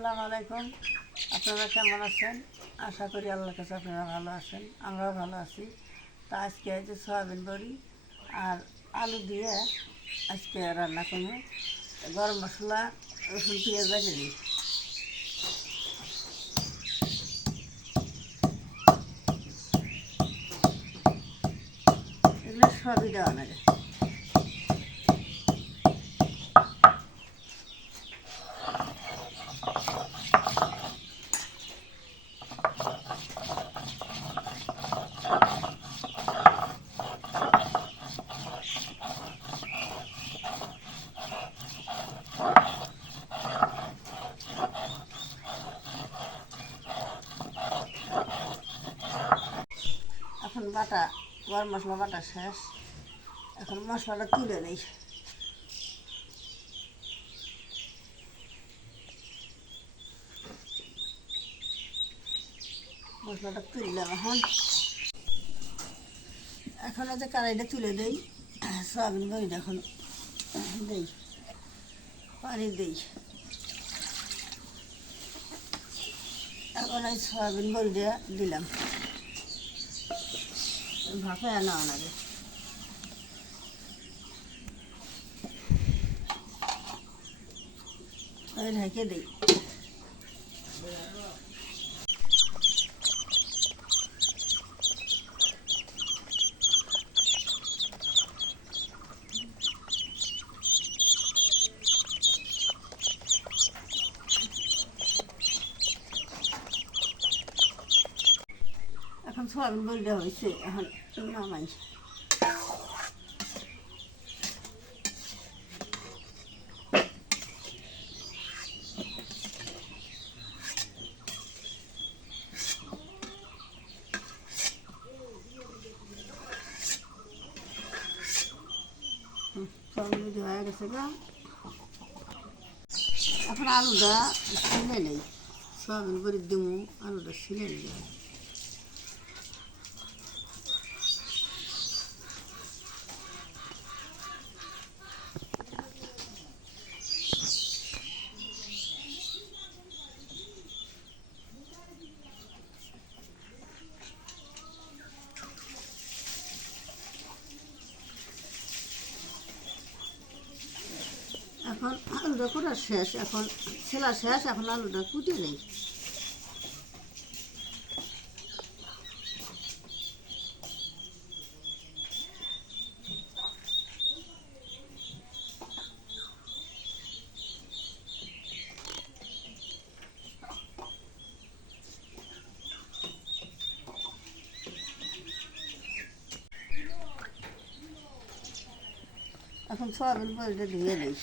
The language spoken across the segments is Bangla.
আসসালামু আলাইকুম। আপনারা কেমন আছেন? আশা করি আল্লাহর কাছে আপনারা ভালো আছেন। আমরাও ভালো আছি। তা আজকে যে সয়াবিন বড়ি আর আলু দিয়ে আজকে রান্না করব। গরম মশলা, রসুন, পেঁয়াজ বেজে দিই। এগুলো সবই দেওয়া লাগে এখন বাটা, গরম মশলা বাটা শেষ। এখন মশলাটা তুলে নেই। মশলাটা তুললাম এখন। এখন যে কড়াইটা তুলে দেই। সয়াবিন বড়িটা এখন দেই। পানি দেই। এখন এই সয়াবিন বড়িটা দিলাম। ভাপে আনা লাগে আমি ঢেকে দিই এখন সোয়াবিন বলতে হয়েছে এখন নামাই হুম, সোয়াবিন বুঝি হয়ে গেছে গা এখন আলুটা ছিলে নেই সোয়াবিন করে দিমু আলুটা ছিলে নেই এখন আলুটা করা শেষ এখন ছেলা শেষ এখন আলুটা কুটে নেই। এখন সয়াবিন বড়িটা ধুয়ে নেই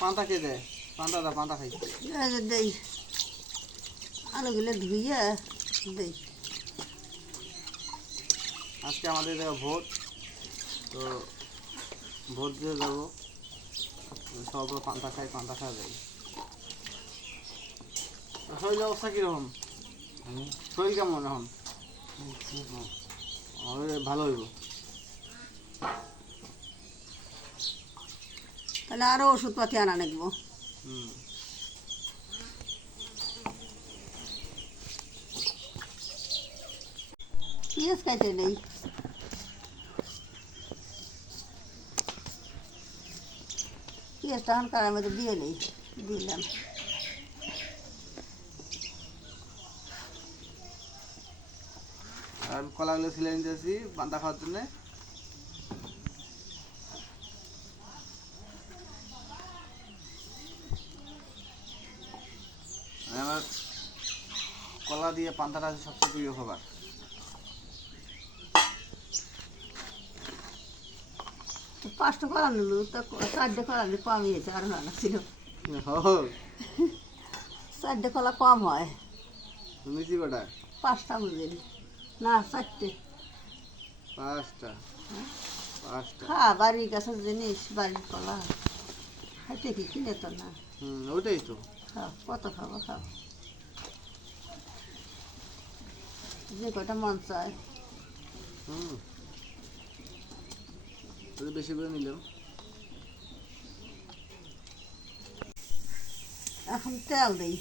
পান্তা কে দেয়? পান্তা দা পান্তা খাই। দেই। আলুগুলো ধুইয়ে দেই। আজকে আমাদের ভোট। তো ভোট দিয়ে যাব সব পান্তা খাই পান্তা খাওয়া যাই শরীর অবস্থা কীরকম? শরীর কেমন এখন? ভালো হইব। তাহলে আরও ওষুধপাতি আনা লাগবো। পেঁয়াজ কাটে নেই। পেঁয়াজটা এখন কারার মধ্যে দিয়ে নেই দিলাম। আর কলাগুলো সিলাই নিতেছি পান্তা খাওয়ার জন্যে কলা দিয়ে পান্তাটা আছে সবচেয়ে প্রিয় খাবার। পাঁচটা করা নিল তো চারটে করা নিলে কম হয়েছে আর হয় না ছিল। চারটে কলা কম হয়। মিষ্টি কটা পাঁচটা বুঝলি না চারটে। পাঁচটা। পাঁচটা। খা বাড়ির কাছে জিনিস বাড়ির কলা। খাইতে কি কিনে তো না। হুম ওটাই তো। খাও কত খাব খাও। যে কটা মন চায়। হুম। বেশি করে নিলাম। এখন তেল দিই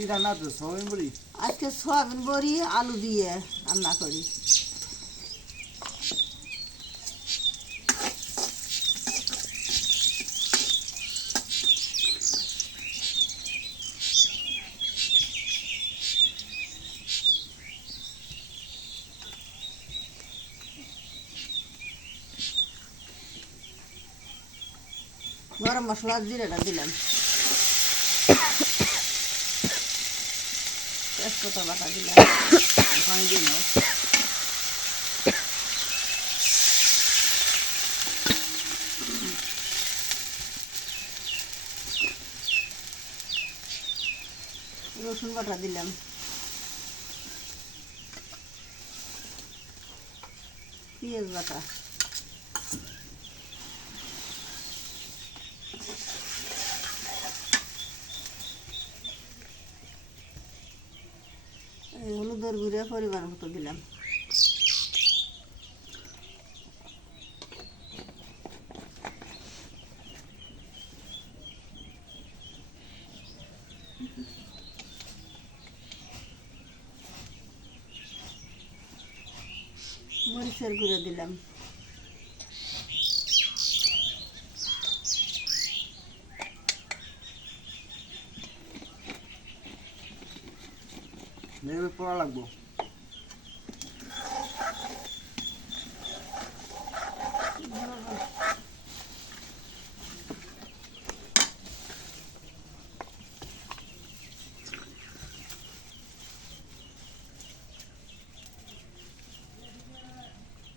কি রান্না তো সোয়াবিন বড়ি? আজকে সয়াবিন বড়ি, আলু দিয়ে রান্না করি। গরম মশলা জিরেটা দিলাম। তেজপাতা বাটা দিলাম। দিয়ে নাও রসুন বাটা দিলাম। পেঁয়াজ বাটা। এই ঘুরে পরিবার মতো দিলাম মরিচের গুঁড়ো দিলাম। নেবে পড়া লাগবো।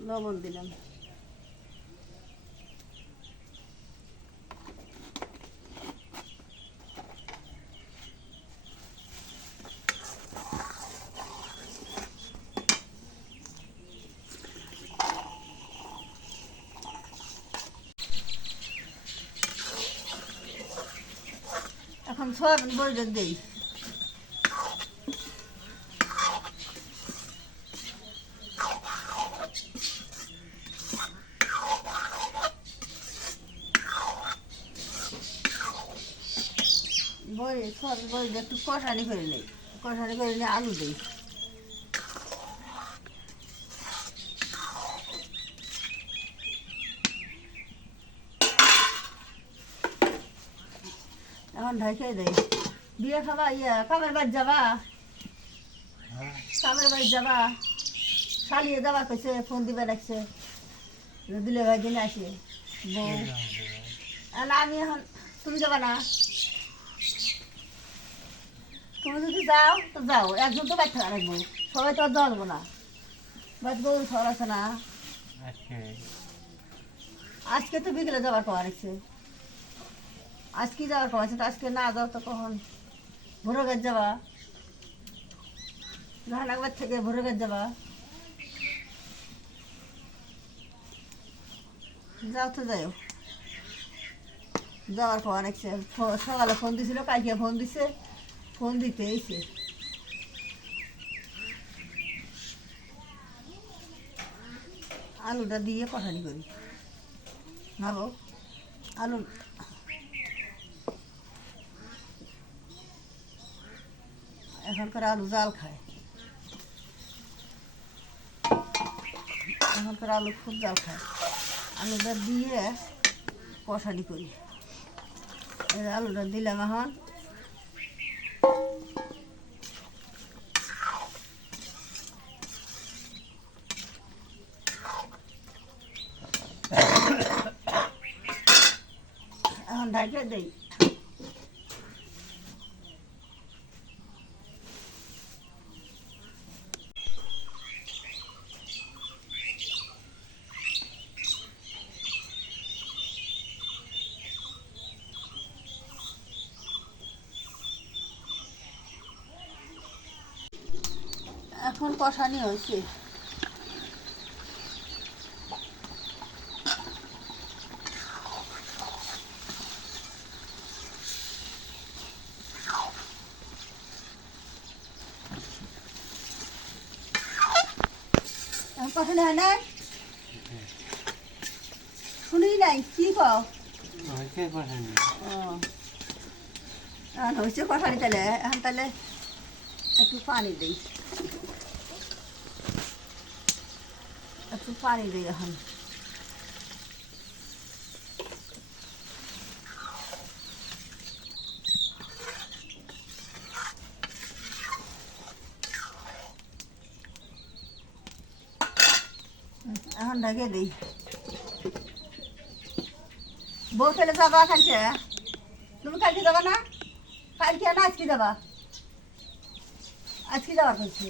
লবণ দিলাম এখন সয়াবিন বড়িটা দিই বই সয়াবিন বড়িটা একটু কষানি করে নেই কষানি করে নিয়ে আলু দিই ঢাকে দেই। বিয়ে খাবা ইয়া কামের বাড়ি যাবা? কামের বাড়ি যাবা? শালিয়ে যাবা কইছে ফোন দিবে ডাকছে। দিলে ভাই দিনে আসি। বউ। আমি এখন তুমি যাবা না? তুমি যদি যাও তো যাও। একজন তো থাকা রাখব। সবাই তো আর যাওয়া না। বাদ বউ সর আছে না। আজকে তো বিকেলে যাবার কবার আছে আজকে যাওয়ার কবার আছে তো আজকে না যাও তো কখন? ভোরে গাছ যাবা? জাহানাবাদ থেকে ভোরে গাছ যাবা? যাও তো যাও যাওয়ার পর অনেকছে সকালে ফোন দিছিল, কালকে ফোন দিছে, ফোন দিতে এসে। আলুটা দিয়ে কষানি করি। ভাবো, আলু এখনকার আলু জাল খায়। এখনকার আলু খুব জাল খায়। আলুটা দিয়ে কষানি করি। আলুটা দিলাম এখন। এখন ঢাকে দেই। এখন কষানি হয়েছে এখন হয় নাই? শুনি নাই কি কও? হয়েছে কষানি তাহলে এখন তাহলে একটু পানি দিই। একটু পানি দিই এখন এখন ঢেকে দিই। বউ ফেলে যাবা কালকে? তুমি কালকে যাবা না? কালকে না, আজকে যাবা? আজকে যাবার করছি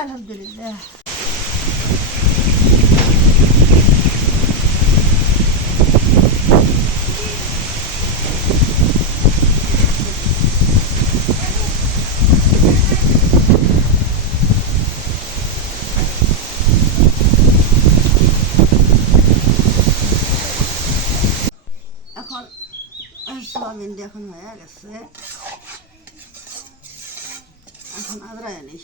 আলহামদুলিল্লাহ এখন সোয়াবিন দিয়ে এখন হয়ে গেছে। এখন আদ্রায় নিই